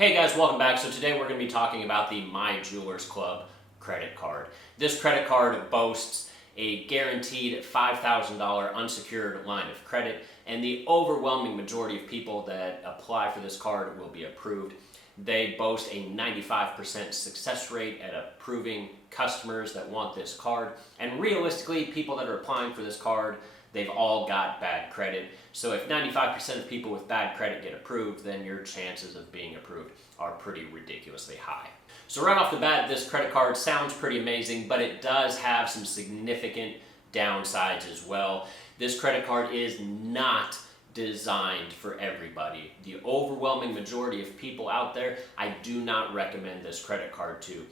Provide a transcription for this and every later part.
Hey guys, welcome back. So today we're going to be talking about the My Jewelers Club credit card. This credit card boasts a guaranteed $5,000 unsecured line of credit, and the overwhelming majority of people that apply for this card will be approved. They boast a 95% success rate at approving customers that want this card, and realistically, people that are applying for this card, they've all got bad credit. So if 95% of people with bad credit get approved, then your chances of being approved are pretty ridiculously high. So right off the bat, this credit card sounds pretty amazing, but it does have some significant downsides as well. This credit card is not designed for everybody. The overwhelming majority of people out there, I do not recommend this credit card to.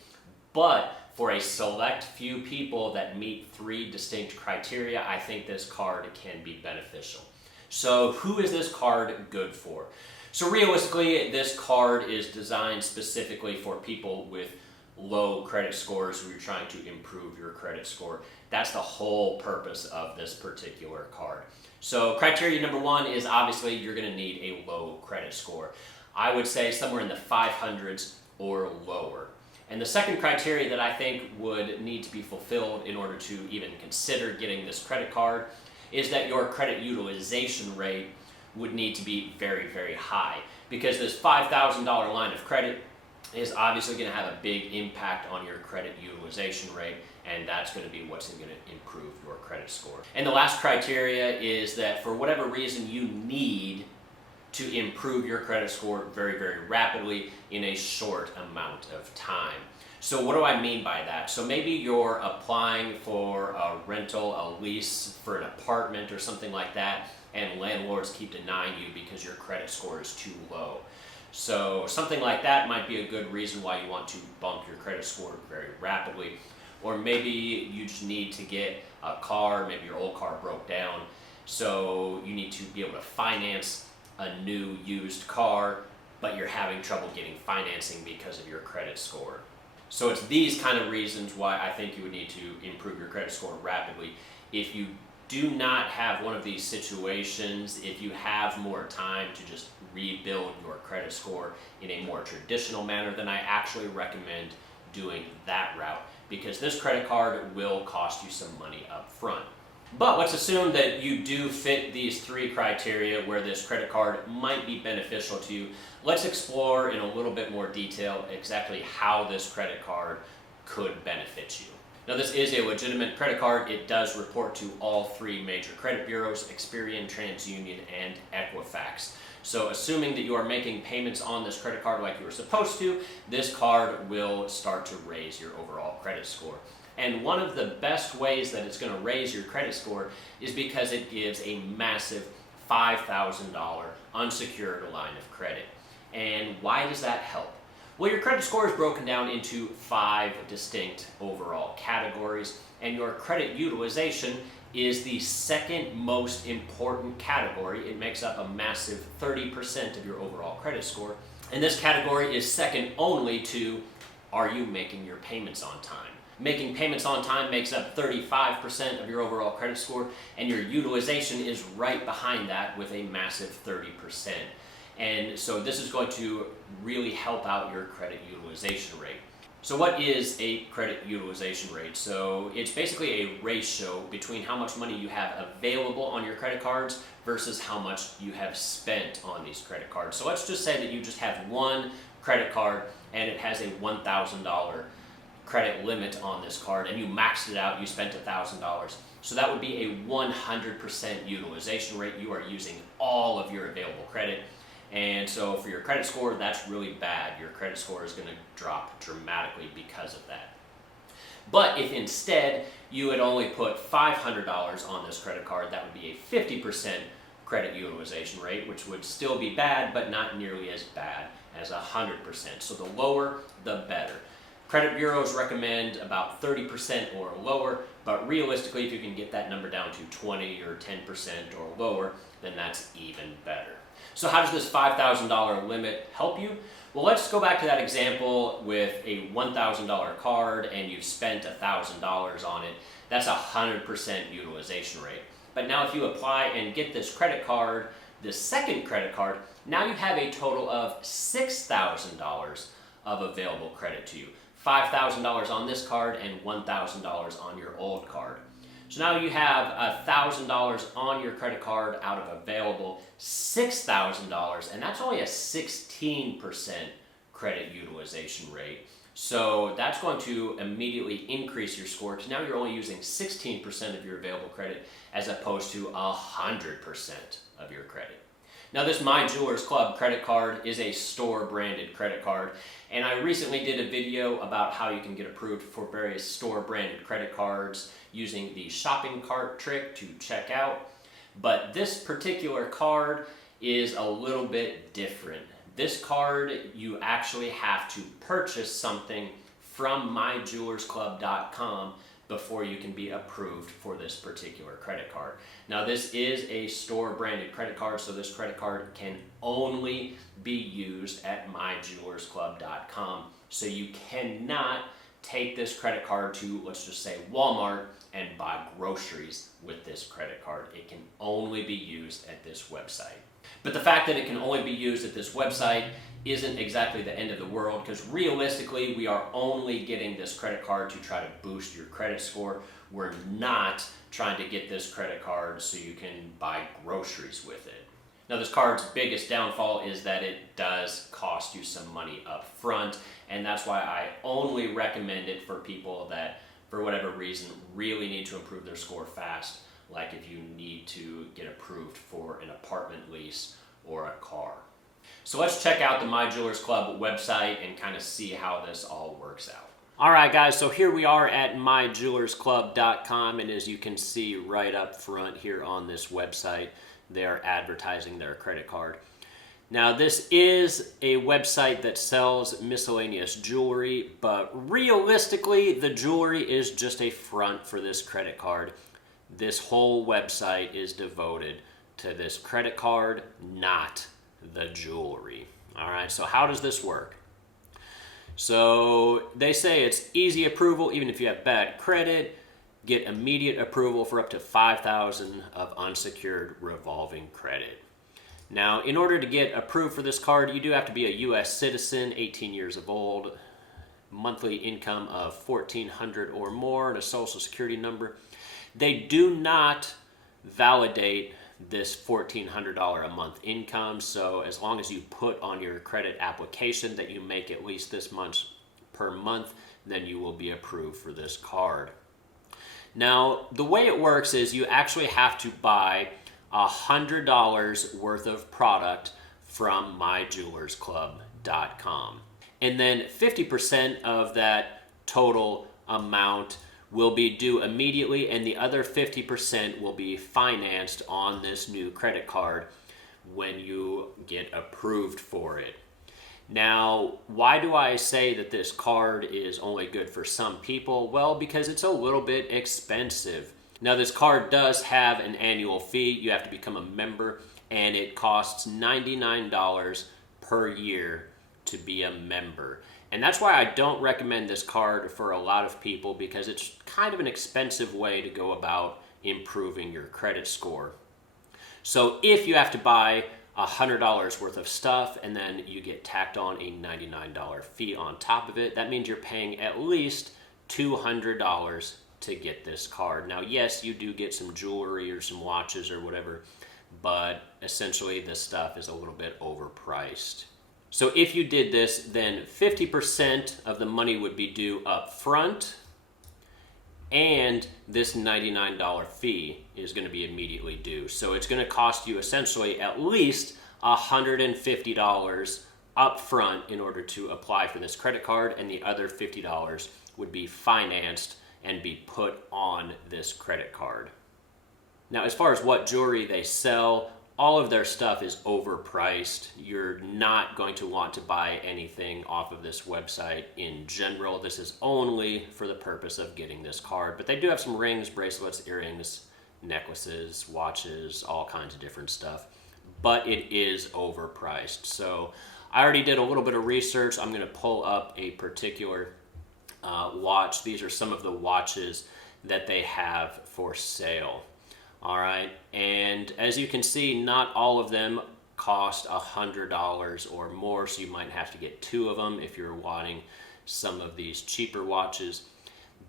But for a select few people that meet 3 distinct criteria, I think this card can be beneficial. So who is this card good for? So realistically, this card is designed specifically for people with low credit scores who are trying to improve your credit score. That's the whole purpose of this particular card. So criteria number 1 is obviously you're going to need a low credit score. I would say somewhere in the 500s or lower. And the second criteria that I think would need to be fulfilled in order to even consider getting this credit card is that your credit utilization rate would need to be very, very high, because this $5,000 line of credit is obviously going to have a big impact on your credit utilization rate, and that's going to be what's going to improve your credit score. And the last criteria is that for whatever reason you need to improve your credit score very, very rapidly in a short amount of time. So what do I mean by that? So maybe you're applying for a rental, a lease for an apartment or something like that, and landlords keep denying you because your credit score is too low. So something like that might be a good reason why you want to bump your credit score very rapidly. Or maybe you just need to get a car, maybe your old car broke down, so you need to be able to finance a new used car, but you're having trouble getting financing because of your credit score. So it's these kind of reasons why I think you would need to improve your credit score rapidly. If you do not have one of these situations, if you have more time to just rebuild your credit score in a more traditional manner, then I actually recommend doing that route, because this credit card will cost you some money up front. But let's assume that you do fit these 3 criteria where this credit card might be beneficial to you. Let's explore in a little bit more detail exactly how this credit card could benefit you. Now, this is a legitimate credit card. It does report to all 3 major credit bureaus, Experian, TransUnion, and Equifax. So assuming that you are making payments on this credit card like you were supposed to, this card will start to raise your overall credit score. And one of the best ways that it's going to raise your credit score is because it gives a massive $5,000 unsecured line of credit. And why does that help? Well, your credit score is broken down into 5 distinct overall categories, and your credit utilization is the second most important category. It makes up a massive 30% of your overall credit score. And this category is second only to, are you making your payments on time? Making payments on time makes up 35% of your overall credit score, and your utilization is right behind that with a massive 30%. And so this is going to really help out your credit utilization rate. So what is a credit utilization rate? So it's basically a ratio between how much money you have available on your credit cards versus how much you have spent on these credit cards. So let's just say that you just have one credit card and it has a $1,000 credit limit on this card, and you maxed it out, you spent $1,000. So that would be a 100% utilization rate. You are using all of your available credit. And so for your credit score, that's really bad. Your credit score is going to drop dramatically because of that. But if instead you had only put $500 on this credit card, that would be a 50% credit utilization rate, which would still be bad, but not nearly as bad as 100%. So the lower, the better. Credit bureaus recommend about 30% or lower, but realistically, if you can get that number down to 20 or 10% or lower, then that's even better. So how does this $5,000 limit help you? Well, let's go back to that example with a $1,000 card and you've spent $1,000 on it. That's a 100% utilization rate. But now if you apply and get this credit card This second credit card, now you have a total of $6,000 of available credit to you. $5,000 on this card and $1,000 on your old card. So now you have $1,000 on your credit card out of available $6,000, and that's only a 16% credit utilization rate. So that's going to immediately increase your score because now you're only using 16% of your available credit as opposed to 100% of your credit. Now this My Jewelers Club credit card is a store branded credit card, and I recently did a video about how you can get approved for various store branded credit cards using the shopping cart trick to check out. But this particular card is a little bit different. This card, you actually have to purchase something from myjewelersclub.com before you can be approved for this particular credit card. Now this is a store branded credit card, so this credit card can only be used at myjewelersclub.com. So you cannot take this credit card to, let's just say, Walmart and buy groceries with this credit card. It can only be used at this website. But the fact that it can only be used at this website isn't exactly the end of the world, because realistically we are only getting this credit card to try to boost your credit score. We're not trying to get this credit card so you can buy groceries with it. Now this card's biggest downfall is that it does cost you some money up front, and that's why I only recommend it for people that, for whatever reason, really need to improve their score fast, like if you need to get approved for an apartment lease or a car. So let's check out the My Jewelers Club website and kind of see how this all works out. All right, guys, so here we are at myjewelersclub.com, and as you can see right up front here on this website, they're advertising their credit card. Now, this is a website that sells miscellaneous jewelry, but realistically, the jewelry is just a front for this credit card. This whole website is devoted to this credit card, not the jewelry. All right, so how does this work? So they say it's easy approval even if you have bad credit. Get immediate approval for up to $5,000 of unsecured revolving credit. Now, in order to get approved for this card, you do have to be a U.S. citizen, 18 years of old, monthly income of $1,400 or more, and a social security number. They do not validate this $1,400 a month income, so as long as you put on your credit application that you make at least this much per month, then you will be approved for this card. Now, the way it works is you actually have to buy $100 worth of product from myjewelersclub.com. And then 50% of that total amount will be due immediately, and the other 50% will be financed on this new credit card when you get approved for it. Now, why do I say that this card is only good for some people? Well, because it's a little bit expensive. Now, this card does have an annual fee. You have to become a member, and it costs $99 per year to be a member. And that's why I don't recommend this card for a lot of people, because it's kind of an expensive way to go about improving your credit score. So if you have to buy $100 worth of stuff and then you get tacked on a $99 fee on top of it, that means you're paying at least $200 to get this card. Now, yes, you do get some jewelry or some watches or whatever, but essentially this stuff is a little bit overpriced. So if you did this, then 50% of the money would be due up front, and this $99 fee is going to be immediately due. So it's going to cost you essentially at least $150 up front in order to apply for this credit card, and the other $50 would be financed and be put on this credit card. Now, as far as what jewelry they sell, all of their stuff is overpriced. You're not going to want to buy anything off of this website in general. This is only for the purpose of getting this card. But they do have some rings, bracelets, earrings, necklaces, watches, all kinds of different stuff. But it is overpriced. So I already did a little bit of research. I'm going to pull up a particular watch. These are some of the watches that they have for sale. All right, and as you can see, not all of them cost $100 or more, so you might have to get 2 of them if you're wanting some of these cheaper watches.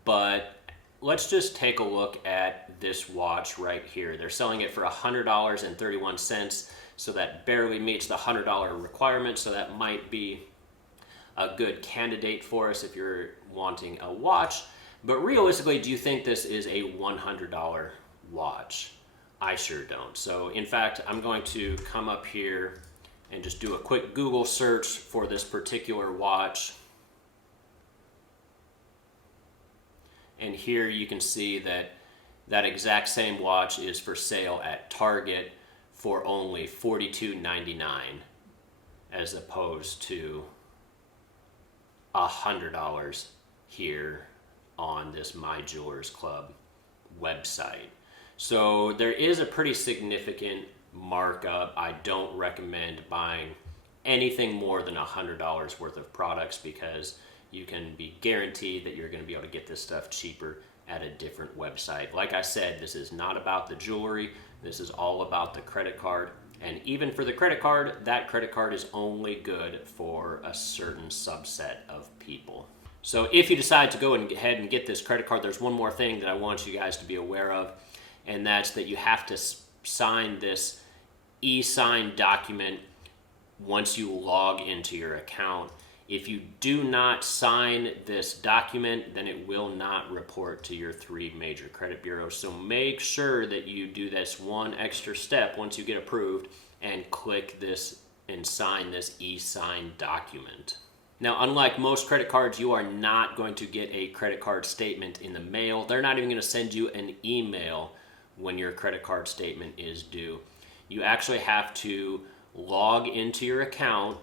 But let's just take a look at this watch right here. They're selling it for $100.31, so that barely meets the $100 requirement, so that might be a good candidate for us if you're wanting a watch. But realistically, do you think this is a $100 watch? I sure don't. So in fact, I'm going to come up here and just do a quick Google search for this particular watch. And here you can see that that exact same watch is for sale at Target for only $42.99 as opposed to $100 here on this My Jewelers Club website. So there is a pretty significant markup. I don't recommend buying anything more than $100 worth of products because you can be guaranteed that you're going to be able to get this stuff cheaper at a different website. Like I said, this is not about the jewelry. This is all about the credit card. And even for the credit card, that credit card is only good for a certain subset of people. So if you decide to go ahead and get this credit card, there's one more thing that I want you guys to be aware of, and that's that you have to sign this e-sign document once you log into your account. If you do not sign this document, then it will not report to your 3 major credit bureaus. So make sure that you do this one extra step once you get approved and click this and sign this e-sign document. Now, unlike most credit cards, you are not going to get a credit card statement in the mail. They're not even going to send you an email when your credit card statement is due. You actually have to log into your account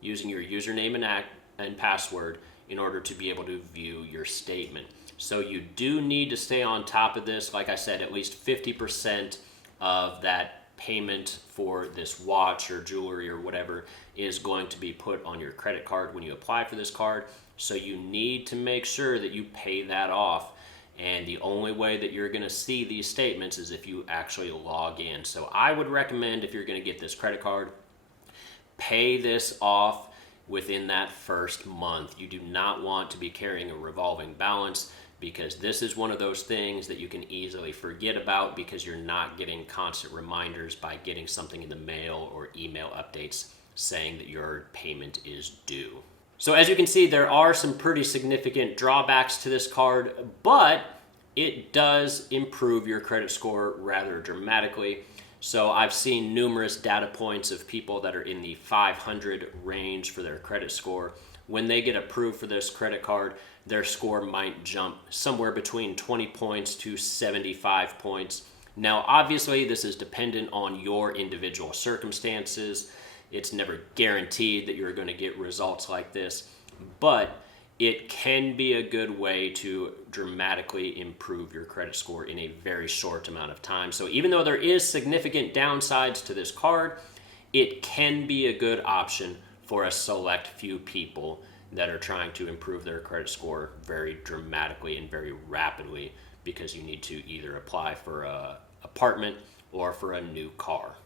using your username and password in order to be able to view your statement. So you do need to stay on top of this. Like I said, at least 50% of that payment for this watch or jewelry or whatever is going to be put on your credit card when you apply for this card. So you need to make sure that you pay that off. And the only way that you're going to see these statements is if you actually log in. So I would recommend, if you're going to get this credit card, pay this off within that first month. You do not want to be carrying a revolving balance, because this is one of those things that you can easily forget about because you're not getting constant reminders by getting something in the mail or email updates saying that your payment is due. So as you can see, there are some pretty significant drawbacks to this card, but it does improve your credit score rather dramatically. So I've seen numerous data points of people that are in the 500 range for their credit score. When they get approved for this credit card, their score might jump somewhere between 20 points to 75 points. Now, obviously, this is dependent on your individual circumstances. It's never guaranteed that you're going to get results like this, but it can be a good way to dramatically improve your credit score in a very short amount of time. So even though there is significant downsides to this card, it can be a good option for a select few people that are trying to improve their credit score very dramatically and very rapidly, because you need to either apply for an apartment or for a new car.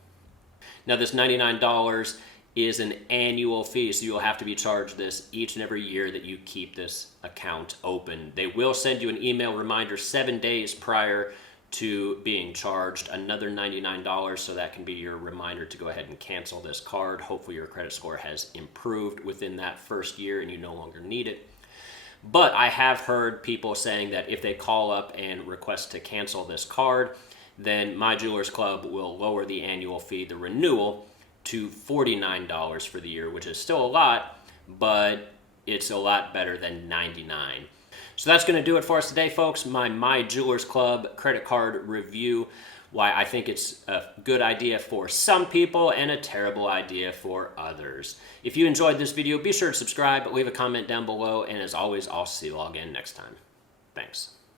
Now, this $99 is an annual fee, so you'll have to be charged this each and every year that you keep this account open. They will send you an email reminder 7 days prior to being charged another $99, so that can be your reminder to go ahead and cancel this card. Hopefully your credit score has improved within that first year and you no longer need it. But I have heard people saying that if they call up and request to cancel this card, then My Jewelers Club will lower the annual fee, the renewal, to $49 for the year, which is still a lot, but it's a lot better than $99. So that's going to do it for us today, folks. My Jewelers Club credit card review. Why I think it's a good idea for some people and a terrible idea for others. If you enjoyed this video, be sure to subscribe, leave a comment down below, and as always, I'll see you all again next time. Thanks.